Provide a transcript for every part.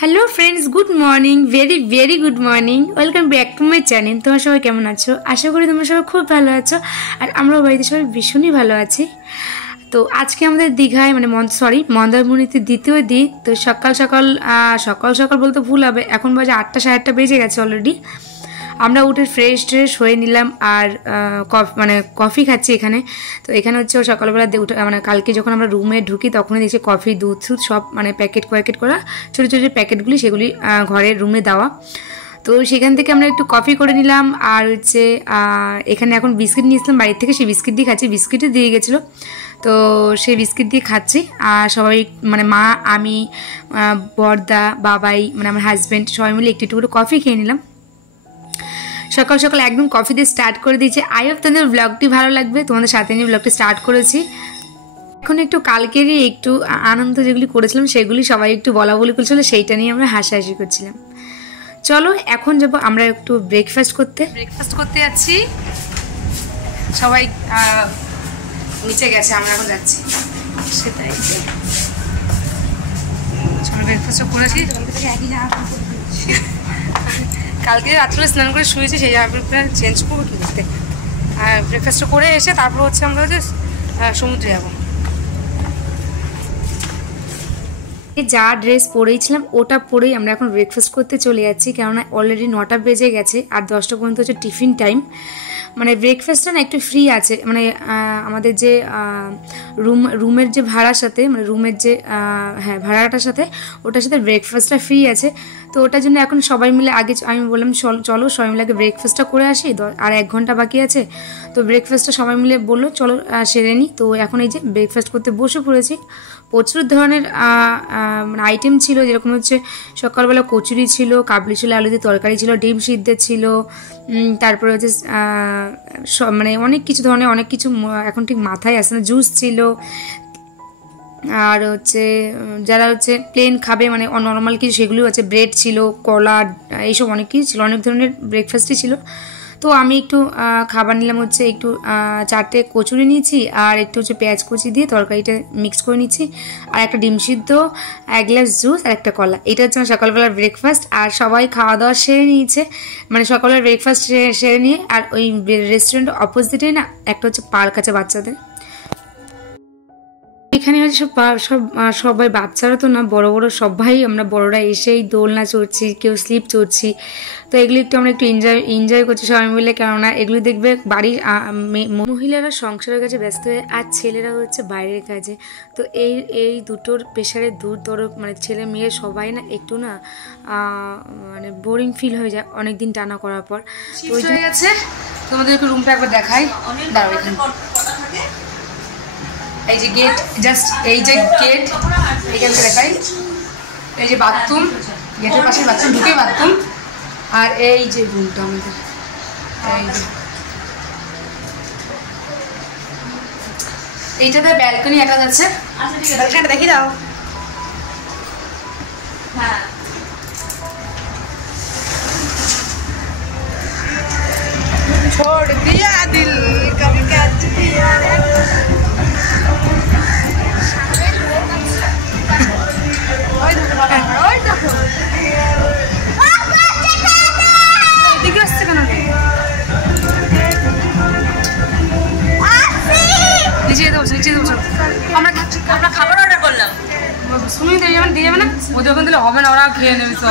Hello friends, good morning, very very good morning. Welcome back to my channel. তোমরা সবাই কেমন আছো? আশা করি তোমরা সবাই খুব ভালো আছো, আর আমরাও বাড়িতে সবাই ভীষণই ভালো আছি। তো আজকে আমাদের দীঘায় মন্দারমণিতে দ্বিতীয় দিন। তো সকাল সকাল বলতে ভুল হবে, এখন বাজে 8টা 8:30 বেজে গেছে অলরেডি। আমরা উঠে ফ্রেশ হয়ে নিলাম, আর কফি খাচ্ছি এখানে। তো এখানে হচ্ছে সকালবেলা কালকে যখন আমরা রুমে ঢুকি তখনই দেখছি কফি, দুধ সব প্যাকেট করা ছোটো ছোটো প্যাকেটগুলি, সেগুলি ঘরের রুমে দেওয়া। তো সেখান থেকে আমরা একটু কফি করে নিলাম, আর হচ্ছে এখানে এখন বিস্কিট নিয়েছিলাম বাড়ির থেকে, সেই বিস্কিট দিয়ে খাচ্ছি। বিস্কিটও দিয়ে গেছিলো, তো সেই বিস্কিট দিয়ে খাচ্ছি। আর সবাই মা, আমি, বড়দা, বাবাই, আমার হাজব্যান্ড সবাই মিলে একটু করে কফি খেয়ে নিলাম। সকাল সকাল একদম কফি দিয়ে স্টার্ট করে দিয়েছি। আই হোপ তোমাদের ব্লগটি ভালো লাগবে। তোমাদের সাথে নিয়ে ব্লগটি স্টার্ট করেছি। এখন একটু কালকেরই একটু আনন্দ যেগুলি করেছিলাম সেগুলি সবাই একটু বলা করছিল, সেইটা নিয়ে আমরা হাসাহাসি করছিলাম। চলো এখন যাবো আমরা একটু ব্রেকফাস্ট করতে যাচ্ছি। সবাই নিচে গেছে, আমরা এখন যাচ্ছি। সেটাই ব্রেকফাস্ট করেছি। কালকে রাত্রে স্নান করে শুয়েছি, সেই জায়গাটা চেঞ্জ করবো কি করতে। আর ব্রেকফাস্ট করে এসে তারপর হচ্ছে আমরা সমুদ্রে যাবো। যা ড্রেস পরেইছিলাম ওটা পরেই আমরা এখন ব্রেকফাস্ট করতে চলে যাচ্ছি, কেননা অলরেডি 9টা বেজে গেছে, আর 10টা পর্যন্ত হচ্ছে টিফিন টাইম। ব্রেকফাস্টটা না একটু ফ্রি আছে, আমাদের যে রুমের যে ভাড়ার সাথে, রুমের যে ভাড়াটার সাথে, ওটার সাথে ব্রেকফাস্টটা ফ্রি আছে। তো ওটার জন্য এখন সবাই মিলে আমি বললাম চলো সবাই মিলে আগে ব্রেকফাস্টটা করে আসি, আর 1 ঘন্টা বাকি আছে। তো ব্রেকফাস্টটা সবাই মিলে বললো চলো সেরে নিই। তো এখন এই যে ব্রেকফাস্ট করতে বসে পড়েছি। প্রচুর ধরনের আইটেম ছিল, যেরকম হচ্ছে সকালবেলা কচুরি ছিল, কাবলি ছিল, আলু দিয়ে তরকারি ছিল, ডিম সিদ্ধ ছিল, তারপরে হচ্ছে অনেক কিছু ধরনের অনেক কিছু এখন ঠিক মাথায় আসে না, জুস ছিল। আর হচ্ছে যারা হচ্ছে প্লেন খাবে নর্মাল কিছু সেগুলো আছে, ব্রেড ছিল, কলা, এইসব অনেক কিছু ছিল, অনেক ধরনের ব্রেকফাস্টই ছিল। তো আমি একটু খাবার নিলাম, হচ্ছে একটু 4টে কচুরি নিয়েছি, আর একটু হচ্ছে পেঁয়াজ কুচি দিয়ে তরকারিটা মিক্স করে নিচ্ছি, আর একটা ডিম সিদ্ধ, 1 গ্লাস জুস, আর একটা কলা। এটা হচ্ছে আমার সকালবেলার ব্রেকফাস্ট। আর সবাই খাওয়া দাওয়া সেরে নিয়েছে, সকালবেলার ব্রেকফাস্ট সেরে নিয়ে। আর ওই রেস্টুরেন্ট অপোজিটেই না একটা হচ্ছে পার্ক আছে বাচ্চাদের। এখানে হচ্ছে সবাই বাচ্চারা তো না, বড় সবাই আমরা বড়রা এসেই দোলনা চড়ছি, কেউ স্লিপ চড়ছি। তো এগুলি আমরা একটু এনজয় করছি সবাই মিলে, কেননা এগুলি দেখবে বাড়ির মহিলারা সংসারের কাছে ব্যস্ত হয়ে, আর ছেলেরা হচ্ছে বাইরের কাজে। তো এই দুটোর প্রেশারে দূর ছেলে মেয়ে সবাই না একটু না বোরিং ফিল হয়ে যায় অনেকদিন টানা করার পর। তো হয়ে গেছে, তোমাদের একটু রুমটা একবার দেখাই, দাঁড়াও এখানে। এই যে গেট, জাস্ট এই যে গেট, এইখানে দেখাই। এই যে বাথরুম, গেটের পাশে বাথরুম, ঢুকে বাথরুম। আর এই যে রুমটা আমাদের, এই যে এইটাতে ব্যালকনি একটা যাচ্ছে। ব্যালকনিটা দেখি দাও। হ্যাঁ, छोड़ दिया दिल कभी कैच किया। আমরা খাবার অর্ডার করলাম, সুইমিং দিয়ে যাবে না, ওদের ওখান দিলে হবে না, ওরা খেয়ে নেবে। তো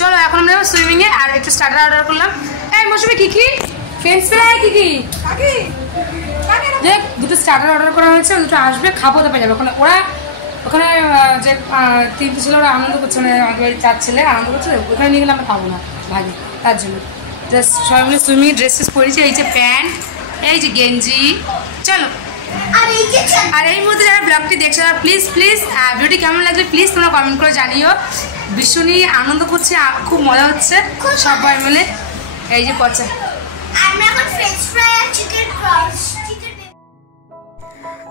চলো এখন আমরা সুইমিংয়ে। আর একটু স্টার্টার অর্ডার করলাম। এই মৌসুমি কি ফ্রেঞ্চ ফ্রাই কি যে দুটো স্টার্টার অর্ডার করা হয়েছে, দুটো আসবে, খাবো তো পেয়ে যাবে। ওখানে যে 3টে ছেলে ওরা আনন্দ করছে, আমাদের বাড়ির 4 ছেলে আনন্দ করছে, ওখানে নিয়ে গেলে আমরা পাবো না ভাগে, তার জন্য জাস্ট সবাই মিলে সুইমিং ড্রেস পরেছি। এই যে প্যান্ট, এই যে গেঞ্জি। চলো, আর এই মুহূর্তে যারা ব্লগটি দেখছো তারা প্লিজ ভিডিওটি কেমন লাগবে প্লিজ তোমরা কমেন্ট করে জানিও। ভীষণই আনন্দ করছে, খুব মজা হচ্ছে সবাই মিলে। এই যে পচা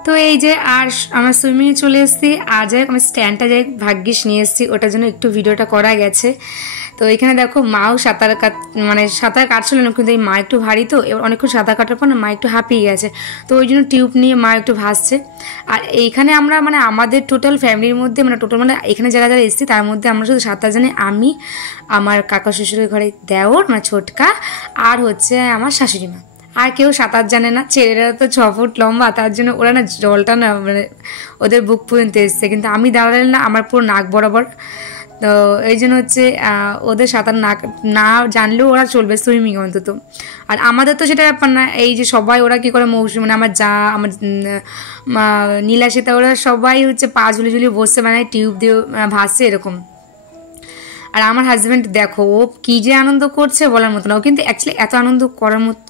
তো এই যে, আর আমার সুইমিংয়ে চলে এসেছি। আর যাই হোক আমি স্ট্যান্ডটা ভাগ্যিস নিয়ে এসেছি, ওটার জন্য একটু ভিডিওটা করা গেছে। তো এখানে দেখো মাও মানে সাঁতার কাটছিল না, কিন্তু এই মা একটু ভারী তো, এবার অনেকক্ষণ সাঁতার কাটার পর না মা একটু হাঁপিয়ে গেছে, তো ওই জন্য টিউব নিয়ে মা একটু ভাসছে। আর এইখানে আমরা মানে আমাদের টোটাল ফ্যামিলির মধ্যে মানে টোটাল মানে এখানে যারা যারা এসেছি তার মধ্যে আমরা শুধু 7 জনে, আমি, আমার কাকা শ্বশুরের ঘরে দেওর মানে ছোটকা, আর হচ্ছে আমার শাশুড়ি মা। আর কেউ সাঁতার জানে না, ছেলেরা তো 6 ফুট লম্বা, তার জন্য ওরা না জলটা না মানে ওদের বুক পর্যন্ত এসছে, কিন্তু আমি দাঁড়ালে না আমার পুরো নাক বরাবর। তো এই জন্য হচ্ছে ওদের সাঁতার না জানলেও ওরা চলবে সুইমিং অন্তত। আর আমাদের তো সেটা ব্যাপার না, এই যে সবাই ওরা কী করে মৌসুমি মানে আমার যা আমার নীলা সীতা ওরা সবাই হচ্ছে পা ঝুলি ঝুলি বসছে, মানে টিউব দিয়ে ভাসছে এরকম। আর আমার হাজব্যান্ড দেখো ও কী যে আনন্দ করছে বলার মতো না, ও কিন্তু অ্যাকচুয়ালি এত আনন্দ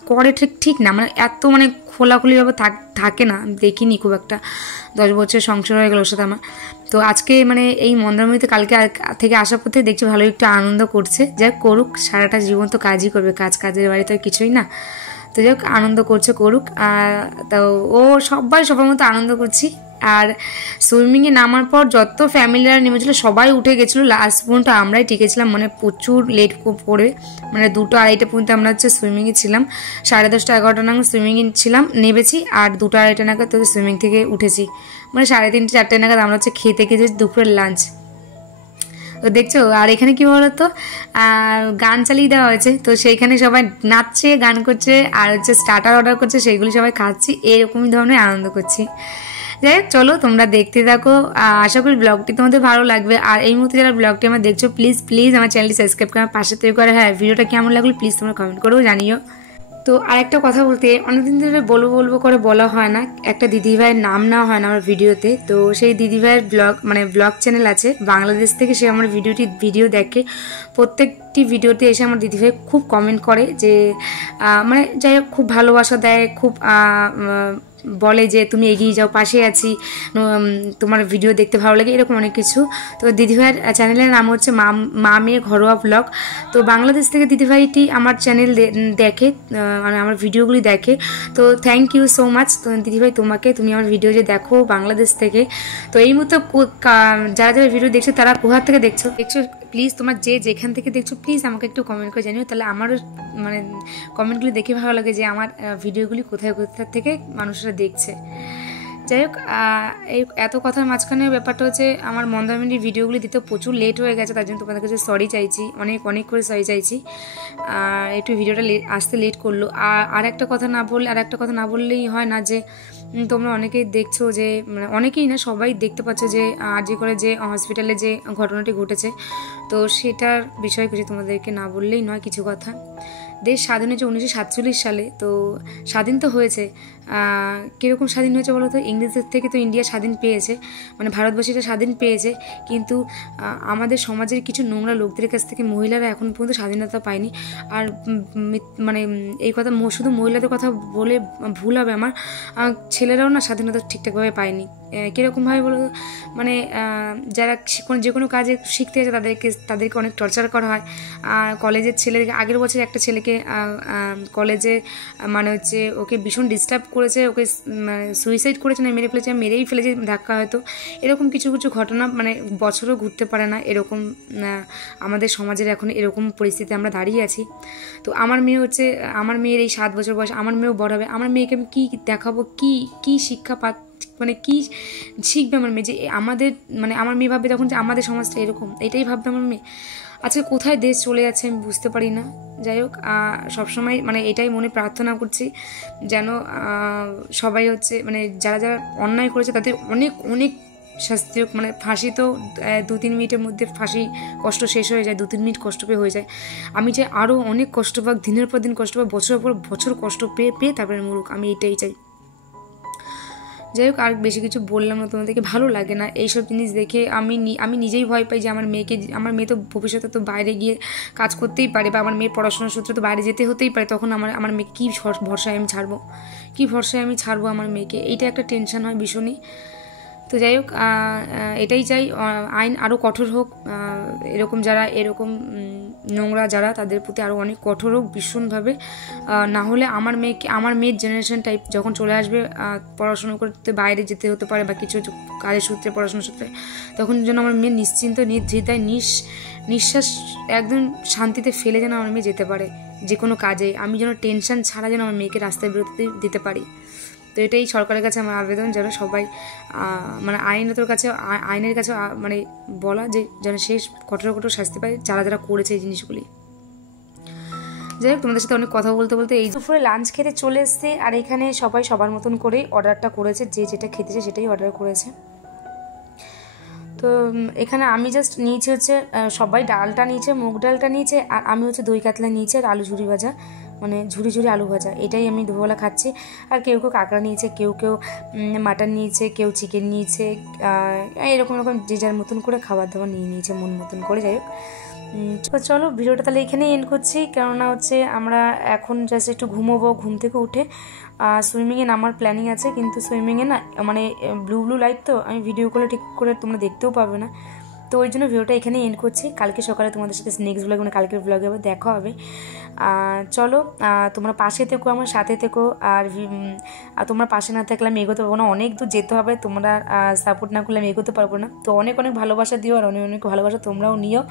করে ঠিক না, মানে এত মানে খোলাখুলিভাবে থাকে না, দেখিনি খুব একটা, 10 বছর সংসার হয়ে গেল ওর সাথে আমার। তো আজকে মানে এই মন্দারমণিতে কালকে থেকে আসার পথে দেখছি ভালো একটু আনন্দ করছে, যাই করুক, সারাটা জীবন তো কাজই করবে, কাজের বাড়িতে আর কিছুই না, তো যাই হোক আনন্দ করছে করুক। তো ও সবার মতো আনন্দ করছি। আর সুইমিংয়ে নামার পর যত ফ্যামিলিরা নেমেছিল সবাই উঠে গেছিলো, লাস্ট পর্যন্ত আমরাই টিকেছিলাম, মানে প্রচুর লেট করে, মানে 2টা 2:30 পর্যন্ত আমরা হচ্ছে সুইমিংয়ে ছিলাম, 10:30 11টা নাগাদ সুইমিংয়ে ছিলাম, নেমেছি, আর 2টা 2:30 নাগাদ তো সুইমিং থেকে উঠেছি, মানে 3:30 4টে নাগাদ আমরা হচ্ছে খেতে দুপুরের লাঞ্চ। তো দেখছো, আর এখানে কি বলতো গান চালিয়ে দেওয়া হয়েছে, তো সেইখানে সবাই নাচছে, গান করছে, আর হচ্ছে স্টার্টার অর্ডার করছে, সেইগুলি সবাই খাচ্ছি, এরকমই ধরনের আনন্দ করছি। যাই হোক চলো তোমরা দেখতে থাকো, আশা করি ব্লগটি তোমাদের ভালো লাগবে। আর এই মুহূর্তে যারা ব্লগটি আমার দেখছো প্লিজ আমার চ্যানেলটি সাবস্ক্রাইব করে আমার পাশে তৈরি করে, হ্যাঁ ভিডিওটা কেমন লাগলো প্লিজ তোমরা কমেন্ট করেও জানিও। তো আরেকটা কথা বলতে অনেকদিন ধরে বলবো করে বলা হয় না, একটা দিদিভাইয়ের নাম নেওয়া হয় না আমার ভিডিওতে, তো সেই দিদিভাইয়ের ব্লগ চ্যানেল আছে বাংলাদেশ থেকে, সে আমার ভিডিও দেখে, প্রত্যেকটি ভিডিওতে এসে আমার দিদিভাই খুব কমেন্ট করে যে মানে যাই হোক খুব ভালোবাসা দেয়, খুব বলে যে তুমি এগিয়ে যাও, পাশে আছি, তোমার ভিডিও দেখতে ভালো লাগে, এরকম অনেক কিছু। তো দিদিভাইয়ের চ্যানেলের নাম হচ্ছে মা মেয়ে ঘরোয়া ব্লগ। তো বাংলাদেশ থেকে দিদিভাইটি আমার চ্যানেল দেখে, মানে আমার ভিডিওগুলি দেখে, তো থ্যাংক ইউ সো মাচ দিদিভাই তোমাকে, তুমি আমার ভিডিও যে দেখো বাংলাদেশ থেকে। তো এই মুহূর্তে যারা যারা ভিডিও দেখছো তারা কোথা থেকে দেখছো প্লিজ তোমার যেখান থেকে দেখছো প্লিজ আমাকে একটু কমেন্ট করে জানিও, তাহলে আমারও মানে কমেন্টগুলি দেখে ভালো লাগে যে আমার ভিডিওগুলি কোথায় থেকে মানুষরা দেখছে। যাই হোক এই এত কথার মাঝখানে ব্যাপারটা হচ্ছে আমার মন্দারমণির ভিডিওগুলি দিতে প্রচুর লেট হয়ে গেছে, তার জন্য তোমাদের কাছে সরি চাইছি, অনেক করে সরি চাইছি, একটু ভিডিওটা আসতে লেট করলো। আর একটা কথা না বললেই হয় না, যে তোমরা অনেকেই দেখছো যে মানে অনেকেই না সবাই দেখতে পাচ্ছ যে আরজি করে যে হসপিটালে যে ঘটনাটি ঘটেছে, তো সেটার বিষয়ে কিছু তোমাদেরকে না বললেই নয় কিছু কথা। দেশ স্বাধীন হয়েছে 1947 সালে, তো স্বাধীন তো হয়েছে, কীরকম স্বাধীন হয়েছে বলো তো, ইংরেজদের থেকে তো ইন্ডিয়া স্বাধীন পেয়েছে, মানে ভারতবাসীরা স্বাধীন পেয়েছে, কিন্তু আমাদের সমাজের কিছু নোংরা লোকদের কাছ থেকে মহিলারা এখন পর্যন্ত স্বাধীনতা পায়নি। আর মানে এই কথা শুধু মহিলাদের কথা বলে ভুল হবে আমার, ছেলেরাও না স্বাধীনতা ঠিকঠাকভাবে পায়নি। কীরকমভাবে বলো, মানে যারা যে কোনো কাজে শিখতে আছে তাদেরকে অনেক টর্চার করা হয়। কলেজের ছেলেদেরকে, আগের বছর একটা ছেলেকে কলেজে মানে হচ্ছে ওকে ভীষণ ডিস্টার্ব করেছে, ওকে সুইসাইড করেছে না মেরেই ফেলেছে ধাক্কা, হয়তো এরকম কিছু ঘটনা মানে বছরও ঘুরতে পারে না, এরকম আমাদের সমাজের এখন এরকম পরিস্থিতি আমরা দাঁড়িয়ে আছি। তো আমার মেয়ের এই 7 বছর বয়স, আমার মেয়েও বড় হবে, আমার মেয়েকে আমি কী দেখাবো, কী শিক্ষা মানে কী শিখবে আমার মেয়ে, যে আমাদের মানে আমার মেয়ে ভাববে তখন যে আমাদের সমাজটা এরকম, এটাই ভাববে আমার মেয়ে। আজকে কোথায় দেশ চলে যাচ্ছে আমি বুঝতে পারি না। যাই হোক সবসময় মানে এটাই মনে প্রার্থনা করছি যেন সবাই হচ্ছে মানে যারা অন্যায় করেছে তাদের অনেক শাস্তি হোক, মানে ফাঁসি তো 2-3 মিনিটের মধ্যে ফাঁসি কষ্ট শেষ হয়ে যায়, 2-3 মিনিট কষ্ট পেয়ে হয়ে যায়। আমি চাই আরও অনেক কষ্ট পাক, দিনের পর দিন কষ্ট পাক, বছরের পর বছর কষ্ট পেয়ে তারপরে মরুক, আমি এটাই চাই। যাই হোক আর বেশি কিছু বললাম না, তোমাদেরকে ভালো লাগে না এইসব জিনিস দেখে, আমি নিজেই ভয় পাই যে আমার মেয়ে তো ভবিষ্যতে তো বাইরে গিয়ে কাজ করতেই পারে, বা আমার মেয়ের পড়াশোনার সূত্রে তো বাইরে যেতে হতেই পারে, তখন আমার মেয়ে কী ভরসায় আমি ছাড়বো আমার মেয়েকে, এইটা একটা টেনশন হয় ভীষণই। তো যাই হোক এটাই চাই, আইন আরও কঠোর হোক, এরকম যারা এরকম নোংরা যারা তাদের প্রতি আরও অনেক কঠোর হোক ভীষণভাবে, না হলে আমার মেয়ের জেনারেশন টাইপ যখন চলে আসবে, পড়াশুনো করতে বাইরে যেতে হতে পারে বা কিছু কাজের সূত্রে পড়াশোনার সূত্রে, তখন যেন আমার মেয়ে নিশ্চিন্ত নির্দ্বিধায় নিঃশ্বাস একদম শান্তিতে ফেলে যেন আমার মেয়ে যেতে পারে যে কোনো কাজে, আমি যেন টেনশন ছাড়া যেন আমার মেয়েকে রাস্তায় বেরোতে দিতে পারি। তো এটাই সরকারের কাছে আমার আবেদন, যেন সবাই মানে আইনের কাছে মানে বলা যে যেন সে কঠোর শাস্তি পায় যারা যারা করেছে এই জিনিসগুলি। যাই হোক, তোমাদের সাথে অনেক কথা বলতে বলতে এই দুপুরে লাঞ্চ খেতে চলে এসছে, আর এখানে সবাই সবার মতন করেই অর্ডারটা করেছে, যে যেটা খেতেছে সেটাই অর্ডার করেছে। তো এখানে আমি জাস্ট নিয়েছি হচ্ছে, সবাই ডালটা নিয়েছে, মুগ ডালটা নিয়েছে, আর আমি হচ্ছে দই কাতলা নিয়েছি আর আলু ঝুরি ভাজা, মানে ঝুরি আলু ভাজা, এটাই আমি দুপুরবেলা খাচ্ছি। আর কেউ কাঁকড়া নিয়েছে, কেউ মাটন নিয়েছে, কেউ চিকেন নিয়েছে, এরকম যে যার মতন করে খাবার দাবার নিয়েছে মন মতন করে। যাই হোক, তো চলো ভিডিওটা তাহলে এখানেই এন্ড করছি, কেননা হচ্ছে আমরা এখন জাস্ট একটু ঘুমোবো, ঘুম থেকে উঠে সুইমিংয়ে নামার প্ল্যানিং আছে, কিন্তু সুইমিংয়ে না মানে ব্লু লাইট, তো আমি ভিডিও করলে ঠিক করে তোমরা দেখতেও পাবে না, তো ওই জন্য ভিডিওটা এখানেই এন্ড করছি। কালকে সকালে তোমাদের সাথে নেক্সট ব্লগ মানে কালকের ব্লগে আবার দেখা হবে। চলো, তোমরা পাশে থেকো, আমার সাথে থেকো, আর তোমরা পাশে না থাকলে আমি এগোতে পারবো না, অনেক দূর যেতে হবে, তোমরা সাপোর্ট না করলে আমি এগোতে পারবো না। তো অনেক ভালোবাসা দিও, আর অনেক ভালোবাসা তোমরাও নিও।